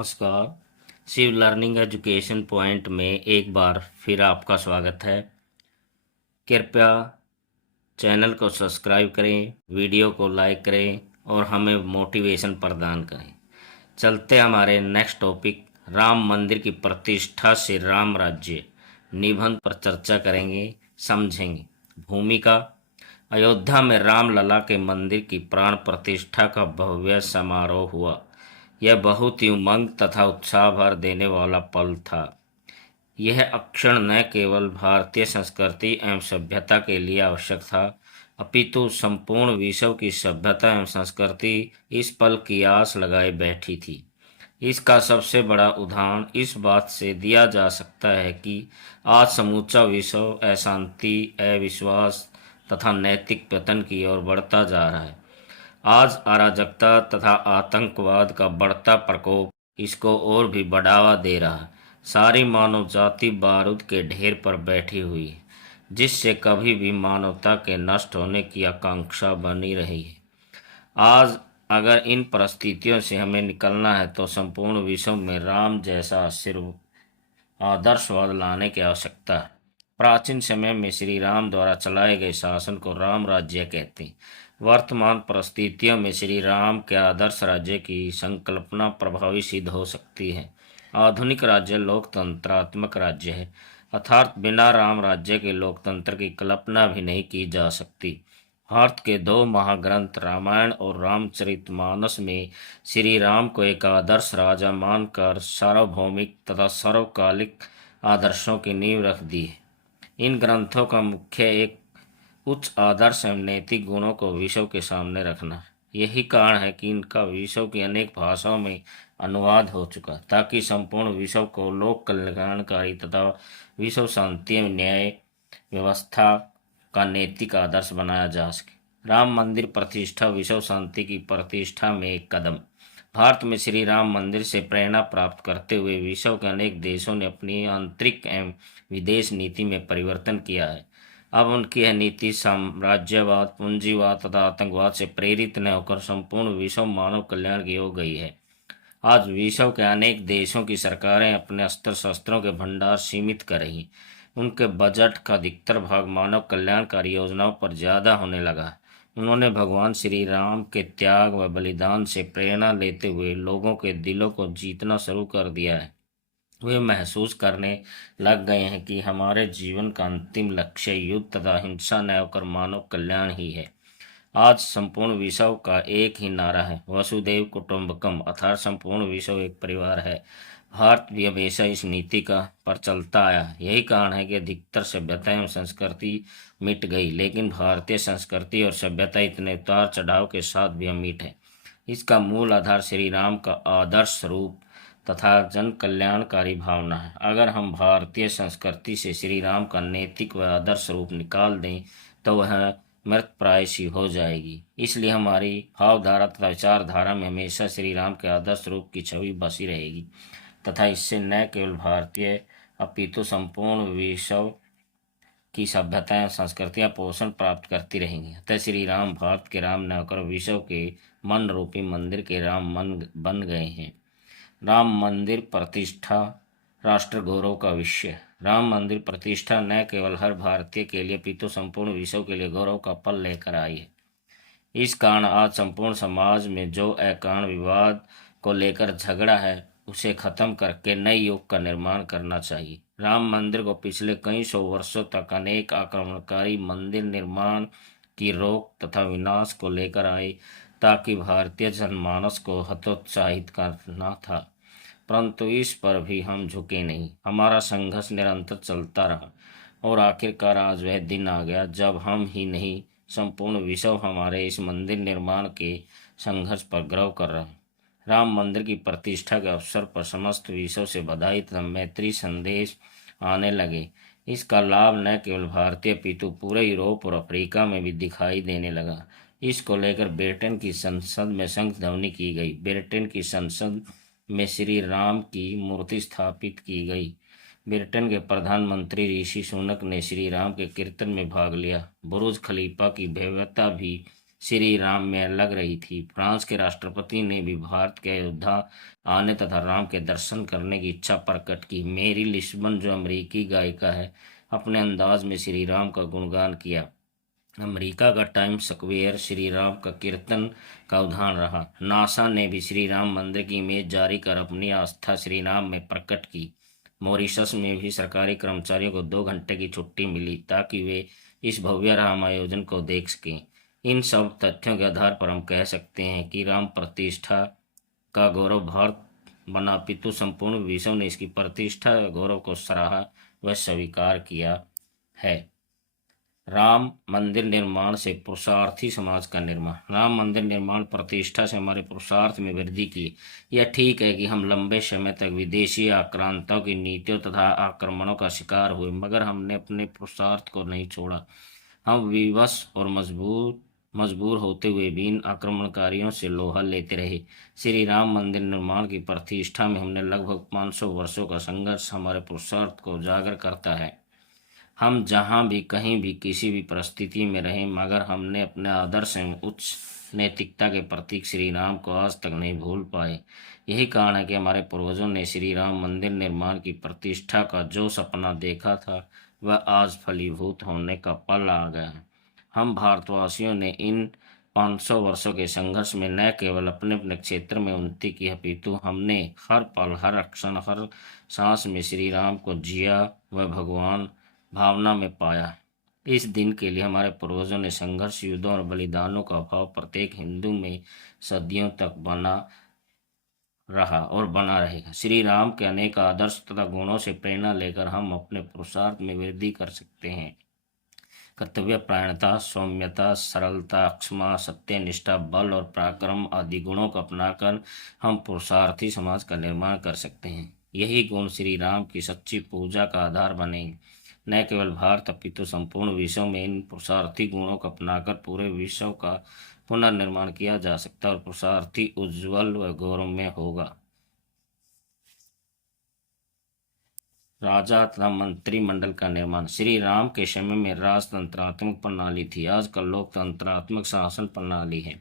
नमस्कार। Shiv learning education point में एक बार फिर आपका स्वागत है। कृपया चैनल को सब्सक्राइब करें, वीडियो को लाइक करें और हमें मोटिवेशन प्रदान करें। चलते हमारे नेक्स्ट टॉपिक, राम मंदिर की प्रतिष्ठा से राम राज्य निबंध पर चर्चा करेंगे, समझेंगे। भूमिका: अयोध्या में रामलला के मंदिर की प्राण प्रतिष्ठा का भव्य समारोह हुआ। यह बहुत ही उमंग तथा उत्साह भर देने वाला पल था। यह क्षण न केवल भारतीय संस्कृति एवं सभ्यता के लिए आवश्यक था, अपितु संपूर्ण विश्व की सभ्यता एवं संस्कृति इस पल की आस लगाए बैठी थी। इसका सबसे बड़ा उदाहरण इस बात से दिया जा सकता है कि आज समूचा विश्व अशांति, अविश्वास तथा नैतिक पतन की ओर बढ़ता जा रहा है। आज अराजकता तथा आतंकवाद का बढ़ता प्रकोप इसको और भी बढ़ावा दे रहा है। सारी मानव जाति बारूद के ढेर पर बैठी हुई है, जिससे कभी भी मानवता के नष्ट होने की आकांक्षा बनी रही है। आज अगर इन परिस्थितियों से हमें निकलना है तो संपूर्ण विश्व में राम जैसा आदर्शवाद लाने की आवश्यकता है। प्राचीन समय में श्री राम द्वारा चलाए गए शासन को राम राज्य कहते हैं। वर्तमान परिस्थितियों में श्री राम के आदर्श राज्य की संकल्पना प्रभावी सिद्ध हो सकती है। आधुनिक राज्य लोकतंत्रात्मक राज्य है, अर्थात बिना राम राज्य के लोकतंत्र की कल्पना भी नहीं की जा सकती। भारत के दो महाग्रंथ रामायण और रामचरितमानस में श्री राम को एक आदर्श राजा मानकर सार्वभौमिक तथा सर्वकालिक आदर्शों की नींव रख दी है। इन ग्रंथों का मुख्य एक उच्च आदर्श एवं नैतिक गुणों को विश्व के सामने रखना। यही कारण है कि इनका विश्व की अनेक भाषाओं में अनुवाद हो चुका, ताकि संपूर्ण विश्व को लोक कल्याणकारी तथा विश्व शांति एवं न्याय व्यवस्था का नैतिक आदर्श बनाया जा सके। राम मंदिर प्रतिष्ठा विश्व शांति की प्रतिष्ठा में एक कदम। भारत में श्री राम मंदिर से प्रेरणा प्राप्त करते हुए विश्व के अनेक देशों ने अपनी आंतरिक एवं विदेश नीति में परिवर्तन किया है। अब उनकी यह नीति साम्राज्यवाद, पूंजीवाद तथा आतंकवाद से प्रेरित न होकर संपूर्ण विश्व मानव कल्याण की हो गई है। आज विश्व के अनेक देशों की सरकारें अपने अस्त्र शस्त्रों के भंडार सीमित कर रही। उनके बजट का अधिकतर भाग मानव कल्याणकारी योजनाओं पर ज़्यादा होने लगा। उन्होंने भगवान श्री राम के त्याग व बलिदान से प्रेरणा लेते हुए लोगों के दिलों को जीतना शुरू कर दिया है। वे महसूस करने लग गए हैं कि हमारे जीवन का अंतिम लक्ष्य युद्ध तथा हिंसा न होकर मानव कल्याण ही है। आज संपूर्ण विश्व का एक ही नारा है, वसुधैव कुटुंबकम, अर्थात संपूर्ण विश्व एक परिवार है। भारत भी हमेशा इस नीति का पर चलता आया है। यही कारण है कि अधिकतर सभ्यता एवं संस्कृति मिट गई, लेकिन भारतीय संस्कृति और सभ्यता इतने उतार चढ़ाव के साथ भी अमिट है। इसका मूल आधार श्री राम का आदर्श रूप तथा जन कल्याणकारी भावना है। अगर हम भारतीय संस्कृति से श्री राम का नैतिक व आदर्श रूप निकाल दें तो वह मृत प्राय सी हो जाएगी। इसलिए हमारी भावधारा तथा विचारधारा में हमेशा श्री राम के आदर्श रूप की छवि बसी रहेगी तथा इससे न केवल भारतीय अपितु संपूर्ण विश्व की सभ्यताएं संस्कृतियां पोषण प्राप्त करती रहेंगी। अतः श्री राम भारत के राम न होकर विश्व के मन रूपी मंदिर के राम मन बन गए हैं। राम मंदिर प्रतिष्ठा राष्ट्र गौरव का विषय। राम मंदिर प्रतिष्ठा न केवल हर भारतीय के लिए अपितु संपूर्ण विश्व के लिए गौरव का पल लेकर आई है। इस कारण आज संपूर्ण समाज में जो अकारण विवाद को लेकर झगड़ा है उसे खत्म करके नए युग का निर्माण करना चाहिए। राम मंदिर को पिछले कई सौ वर्षों तक अनेक आक्रमणकारी मंदिर निर्माण की रोक तथा विनाश को लेकर आए, ताकि भारतीय जनमानस को हतोत्साहित करना था, परंतु इस पर भी हम झुके नहीं। हमारा संघर्ष निरंतर चलता रहा और आखिरकार आज वह दिन आ गया जब हम ही नहीं संपूर्ण विश्व हमारे इस मंदिर निर्माण के संघर्ष पर गर्व कर रहा है। राम मंदिर की प्रतिष्ठा के अवसर पर समस्त विश्व से बधाई तथा मैत्री संदेश आने लगे। इसका लाभ न केवल भारतीय अपितु पूरे यूरोप और अफ्रीका में भी दिखाई देने लगा। इसको लेकर ब्रिटेन की संसद में शंख ध्वनि की गई। ब्रिटेन की संसद में श्री राम की मूर्ति स्थापित की गई। ब्रिटेन के प्रधानमंत्री ऋषि सुनक ने श्री राम के कीर्तन में भाग लिया। बुर्ज खलीफा की भव्यता भी श्री राम में लग रही थी। फ्रांस के राष्ट्रपति ने भी भारत के अयोध्या आने तथा राम के दर्शन करने की इच्छा प्रकट की। मेरी लिस्बन, जो अमेरिकी गायिका है, अपने अंदाज में श्री राम का गुणगान किया। अमेरिका का टाइम्स स्क्वेयर श्री राम का कीर्तन का उदाहरण रहा। नासा ने भी श्री राम मंदिर की इमेज जारी कर अपनी आस्था श्री राम में प्रकट की। मॉरिशस में भी सरकारी कर्मचारियों को 2 घंटे की छुट्टी मिली ताकि वे इस भव्य राम आयोजन को देख सकें। इन सब तथ्यों के आधार पर हम कह सकते हैं कि राम प्रतिष्ठा का गौरव भारत बना, अपितु संपूर्ण विश्व ने इसकी प्रतिष्ठा व गौरव को सराहा व स्वीकार किया है। राम मंदिर निर्माण से पुरुषार्थी समाज का निर्माण। राम मंदिर निर्माण प्रतिष्ठा से हमारे पुरुषार्थ में वृद्धि की। यह ठीक है कि हम लंबे समय तक विदेशी आक्रांताओं की नीतियों तथा आक्रमणों का शिकार हुए, मगर हमने अपने पुरुषार्थ को नहीं छोड़ा। हम विवश और मजबूर होते हुए भी इन आक्रमणकारियों से लोहा लेते रहे। श्री राम मंदिर निर्माण की प्रतिष्ठा में हमने लगभग 500 वर्षों का संघर्ष हमारे पुरुषार्थ को उजागर करता है। हम जहाँ भी, कहीं भी, किसी भी परिस्थिति में रहें, मगर हमने अपने आदर्श एवं उच्च नैतिकता के प्रतीक श्री राम को आज तक नहीं भूल पाए। यही कारण है कि हमारे पूर्वजों ने श्री राम मंदिर निर्माण की प्रतिष्ठा का जो सपना देखा था वह आज फलीभूत होने का पल आ गया। हम भारतवासियों ने इन 500 वर्षों के संघर्ष में न केवल अपने अपने क्षेत्र में उन्नति की, अपितु हमने हर पल, हर क्षण, हर सांस में श्री राम को जिया व भगवान भावना में पाया। इस दिन के लिए हमारे पूर्वजों ने संघर्ष, युद्धों और बलिदानों का भाव प्रत्येक हिंदू में सदियों तक बना रहा और बना रहेगा। श्री राम के अनेक आदर्श तथा गुणों से प्रेरणा लेकर हम अपने पुरुषार्थ में वृद्धि कर सकते हैं। कर्तव्य परायणता, सौम्यता, सरलता, क्षमा, सत्य, निष्ठा, बल और पराक्रम आदि गुणों को अपनाकर हम पुरुषार्थी समाज का निर्माण कर सकते हैं। यही गुण श्री राम की सच्ची पूजा का आधार बनेंगे। न केवल भारत अपितु संपूर्ण विश्व में इन पुरुषार्थी गुणों को अपनाकर पूरे विश्व का पुनर्निर्माण किया जा सकता है और पुरुषार्थी उज्ज्वल व गौरवमय होगा। राजा तथा मंत्रिमंडल का निर्माण। श्री राम के समय में राजतंत्रात्मक प्रणाली थी, आजकल लोकतंत्रात्मक शासन प्रणाली है,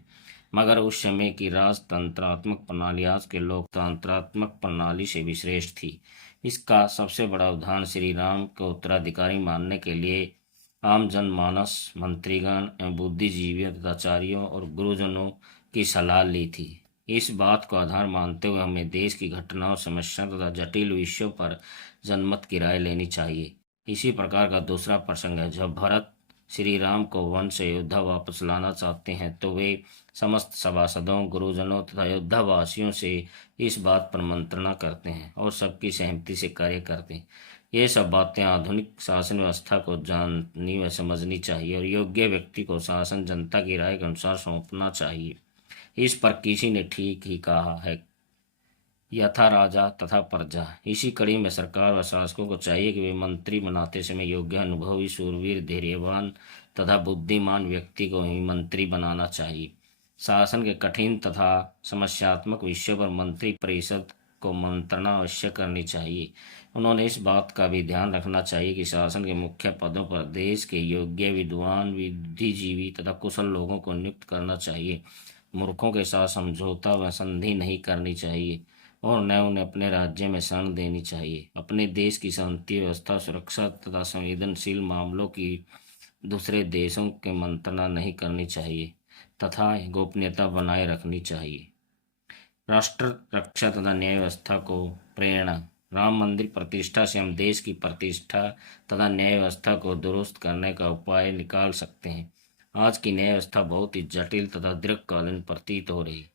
मगर उस समय की राजतंत्रात्मक प्रणाली आज के लोकतंत्रात्मक प्रणाली से भी श्रेष्ठ थी। इसका सबसे बड़ा उदाहरण श्री राम को उत्तराधिकारी मानने के लिए आम जनमानस, मंत्रीगण एवं बुद्धिजीवियों तथा आचार्यों और गुरुजनों की सलाह ली थी। इस बात को आधार मानते हुए हमें देश की घटनाओं, समस्याओं तथा जटिल विषयों पर जनमत की राय लेनी चाहिए। इसी प्रकार का दूसरा प्रसंग है, जब भरत श्री राम को वन से अयोध्या वापस लाना चाहते हैं तो वे समस्त सभासदों, गुरुजनों तथा अयोध्या वासियों से इस बात पर मंत्रणा करते हैं और सबकी सहमति से कार्य करते हैं। ये सब बातें आधुनिक शासन व्यवस्था को जाननी व समझनी चाहिए और योग्य व्यक्ति को शासन जनता की राय के अनुसार सौंपना चाहिए। इस पर किसी ने ठीक ही कहा है, यथा राजा तथा प्रजा। इसी कड़ी में सरकार व शासकों को चाहिए कि वे मंत्री बनाते समय योग्य, अनुभवी, शूरवीर, धैर्यवान तथा बुद्धिमान व्यक्ति को ही मंत्री बनाना चाहिए। शासन के कठिन तथा समस्यात्मक विषयों पर मंत्री परिषद को मंत्रणा अवश्य करनी चाहिए। उन्होंने इस बात का भी ध्यान रखना चाहिए कि शासन के मुख्य पदों पर देश के योग्य, विद्वान, बुद्धिजीवी तथा कुशल लोगों को नियुक्त करना चाहिए। मूर्खों के साथ समझौता व संधि नहीं करनी चाहिए और न उन्हें अपने राज्य में शरण देनी चाहिए। अपने देश की शांति व्यवस्था, सुरक्षा तथा संवेदनशील मामलों की दूसरे देशों के मंत्रणा नहीं करनी चाहिए तथा गोपनीयता बनाए रखनी चाहिए। राष्ट्र रक्षा तथा न्याय व्यवस्था को प्रेरणा। राम मंदिर प्रतिष्ठा से हम देश की प्रतिष्ठा तथा न्याय व्यवस्था को दुरुस्त करने का उपाय निकाल सकते हैं। आज की न्याय व्यवस्था बहुत ही जटिल तथा दीर्घकालीन प्रतीत हो रही है।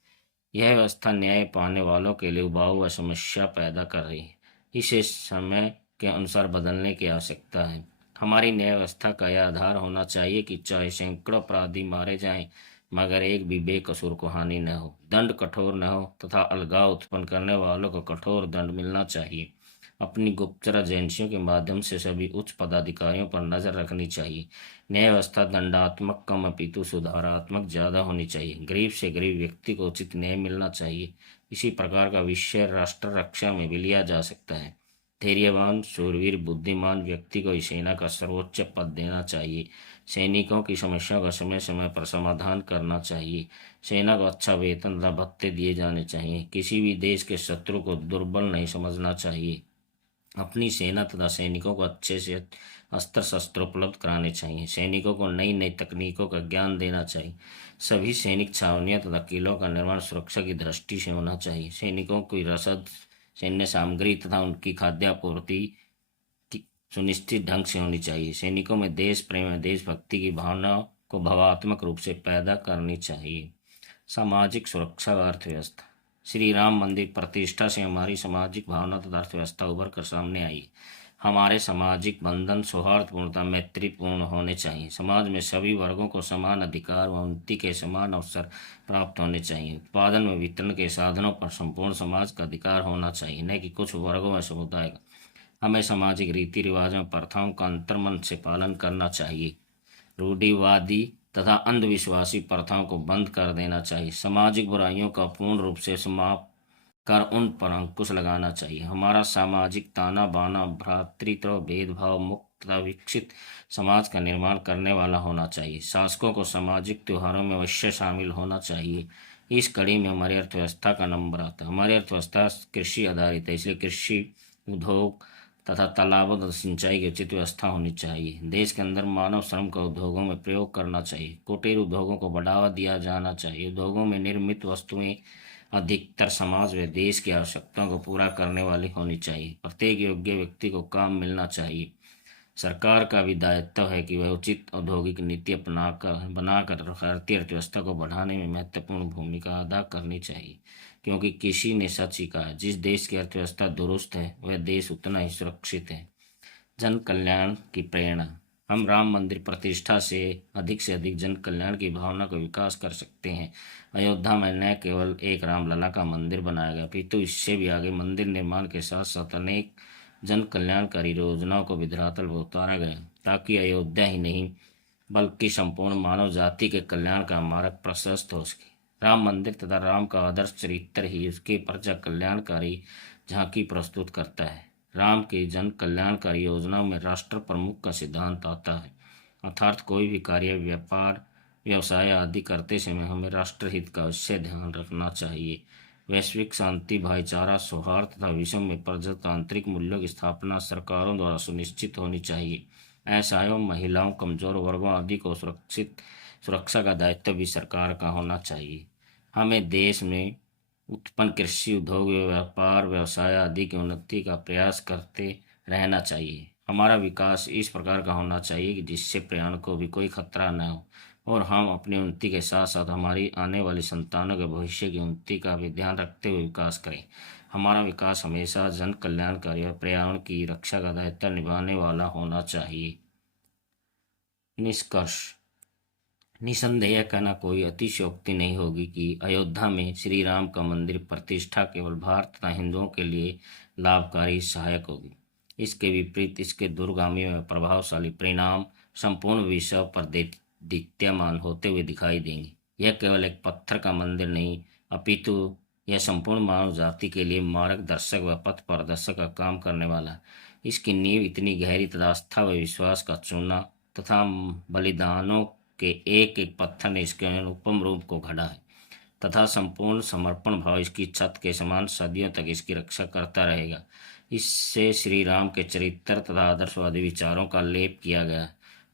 यह व्यवस्था न्याय पाने वालों के लिए उबाऊ व समस्या पैदा कर रही है। इसे समय के अनुसार बदलने की आवश्यकता है। हमारी न्याय व्यवस्था का यह आधार होना चाहिए कि चाहे सैकड़ों अपराधी मारे जाएं, मगर एक भी बेकसूर को हानि न हो, दंड कठोर न हो तथा अलगाव उत्पन्न करने वालों को कठोर दंड मिलना चाहिए। अपनी गुप्तचर एजेंसियों के माध्यम से सभी उच्च पदाधिकारियों पर नजर रखनी चाहिए। न्याय व्यवस्था दंडात्मक कम अपितु सुधारात्मक ज्यादा होनी चाहिए। गरीब से गरीब व्यक्ति को उचित न्याय मिलना चाहिए। इसी प्रकार का विषय राष्ट्र रक्षा में भी लिया जा सकता है। धैर्यवान, शूरवीर, बुद्धिमान व्यक्ति को सेना का सर्वोच्च पद देना चाहिए। सैनिकों की समस्याओं का समय समय पर समाधान करना चाहिए। सेना को अच्छा वेतन तथा भत्ते दिए जाने चाहिए। किसी भी देश के शत्रु को दुर्बल नहीं समझना चाहिए। अपनी सेना तथा सैनिकों को अच्छे से अस्त्र शस्त्र उपलब्ध कराने चाहिए। सैनिकों को नई नई तकनीकों का ज्ञान देना चाहिए। सभी सैनिक छावनियों तथा किलों का निर्माण सुरक्षा की दृष्टि से होना चाहिए। सैनिकों की रसद, सैन्य सामग्री तथा उनकी खाद्यापूर्ति सुनिश्चित ढंग से होनी चाहिए। सैनिकों में देश प्रेम और देशभक्ति की भावना को भावात्मक रूप से पैदा करनी चाहिए। सामाजिक सुरक्षा व अर्थव्यवस्था। श्री राम मंदिर प्रतिष्ठा से हमारी सामाजिक भावना तथा अर्थव्यवस्था उभर कर सामने आई। हमारे सामाजिक बंधन सौहार्दपूर्णता मैत्रीपूर्ण होने चाहिए। समाज में सभी वर्गों को समान अधिकार व उन्नति के समान अवसर प्राप्त होने चाहिए। उत्पादन व वितरण के साधनों पर संपूर्ण समाज का अधिकार होना चाहिए, न कि कुछ वर्गों व समुदाय का। हमें सामाजिक रीति रिवाजों प्रथाओं का अंतर्मन से पालन करना चाहिए। रूढ़िवादी तथा अंधविश्वासी प्रथाओं को बंद कर देना चाहिए। सामाजिक बुराइयों का पूर्ण रूप से समाप्त कर उन पर अंकुश लगाना चाहिए। हमारा सामाजिक ताना बाना भ्रातृत्व भेदभाव मुक्त तथा विकसित समाज का निर्माण करने वाला होना चाहिए। शासकों को सामाजिक त्योहारों में अवश्य शामिल होना चाहिए। इस कड़ी में हमारी अर्थव्यवस्था का नंबर आता है। हमारी अर्थव्यवस्था कृषि आधारित है, इसलिए कृषि उद्योग तथा तालाबों तथा सिंचाई की उचित व्यवस्था होनी चाहिए। देश के अंदर मानव श्रम का उद्योगों में प्रयोग करना चाहिए। कुटीर उद्योगों को बढ़ावा दिया जाना चाहिए। उद्योगों में निर्मित वस्तुएं अधिकतर समाज व देश की आवश्यकताओं को पूरा करने वाली होनी चाहिए। प्रत्येक योग्य व्यक्ति को काम मिलना चाहिए। सरकार का भी दायित्व है कि वह उचित औद्योगिक नीति बनाकर भारतीय अर्थव्यवस्था को बढ़ाने में महत्वपूर्ण भूमिका अदा करनी चाहिए, क्योंकि किसी ने सच ही कहा, जिस देश की अर्थव्यवस्था दुरुस्त है वह देश उतना ही सुरक्षित है। जन कल्याण की प्रेरणा। हम राम मंदिर प्रतिष्ठा से अधिक जन कल्याण की भावना का विकास कर सकते हैं। अयोध्या में न केवल एक रामलला का मंदिर बनाया गया, अपितु इससे भी आगे मंदिर निर्माण के साथ साथ अनेक जन कल्याणकारी योजनाओं को भी धरातल पर उतारा गया, ताकि अयोध्या ही नहीं बल्कि संपूर्ण मानव जाति के कल्याण का मार्ग प्रशस्त हो सके। राम मंदिर तथा राम का आदर्श चरित्र ही उसके प्रजा कल्याणकारी झांकी प्रस्तुत करता है। राम के जन कल्याणकारी योजनाओं में राष्ट्र प्रमुख का सिद्धांत आता है, अर्थात कोई भी कार्य, व्यापार, व्यवसाय आदि करते समय हमें राष्ट्र हित का अवश्य ध्यान रखना चाहिए। वैश्विक शांति, भाईचारा, सौहार्द तथा विश्व में प्रजातांत्रिक मूल्यों की स्थापना सरकारों द्वारा सुनिश्चित होनी चाहिए। असहायों, महिलाओं, कमजोर वर्गों आदि को सुरक्षा का दायित्व भी सरकार का होना चाहिए। हमें देश में उत्पन्न कृषि, उद्योग, व्यापार, व्यवसाय आदि की उन्नति का प्रयास करते रहना चाहिए। हमारा विकास इस प्रकार का होना चाहिए कि जिससे पर्यावरण को भी कोई खतरा न हो और हम अपनी उन्नति के साथ साथ हमारी आने वाली संतानों के भविष्य की उन्नति का भी ध्यान रखते हुए विकास करें। हमारा विकास हमेशा जन कल्याणकारी और पर्यावरण की रक्षा का दायित्व निभाने वाला होना चाहिए। निष्कर्ष। निसंदेह कहना कोई अतिशयोक्ति नहीं होगी कि अयोध्या में श्री राम का मंदिर प्रतिष्ठा केवल भारत तथा हिंदुओं के लिए लाभकारी सहायक होगी। इसके विपरीत इसके दूरगामी व प्रभावशाली परिणाम संपूर्ण विश्व पर दीप्यमान होते हुए दिखाई देंगे। यह केवल एक पत्थर का मंदिर नहीं, अपितु यह संपूर्ण मानव जाति के लिए मार्गदर्शक व पथ प्रदर्शक का काम करने वाला। इसकी नींव इतनी गहरी तथा आस्था व विश्वास का चूना तथा बलिदानों के एक एक पत्थर ने इसके अनुपम रूप को गढ़ा है तथा संपूर्ण समर्पण भाव इसकी छत के समान सदियों तक इसकी रक्षा करता रहेगा। इससे श्री राम के चरित्र तथा आदर्शवादी विचारों का लेप किया गया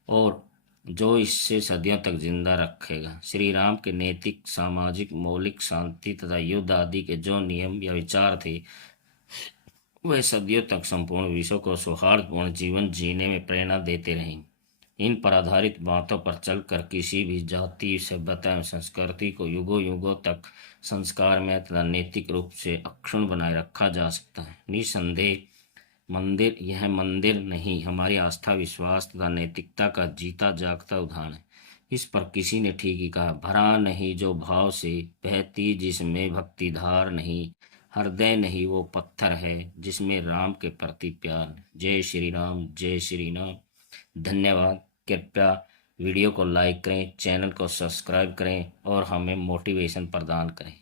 और जो इससे सदियों तक जिंदा रखेगा। श्री राम के नैतिक, सामाजिक, मौलिक, शांति तथा युद्ध आदि के जो नियम या विचार थे वह सदियों तक संपूर्ण विश्व को सौहार्दपूर्ण जीवन जीने में प्रेरणा देते रहेंगे। इन पर आधारित बातों पर चलकर किसी भी जाति, सभ्यता एवं संस्कृति को युगों युगों तक संस्कार में तथा नैतिक रूप से अक्षुण्ण बनाए रखा जा सकता है। निसंदेह यह मंदिर नहीं, हमारी आस्था, विश्वास तथा नैतिकता का जीता जागता उदाहरण है। इस पर किसी ने ठीक ही कहा, भरा नहीं जो भाव से बहती जिसमें भक्ति धार नहीं, हृदय नहीं वो पत्थर है जिसमें राम के प्रति प्यार। जय श्री राम, जय श्री राम। धन्यवाद। कृपया वीडियो को लाइक करें, चैनल को सब्सक्राइब करें और हमें मोटिवेशन प्रदान करें।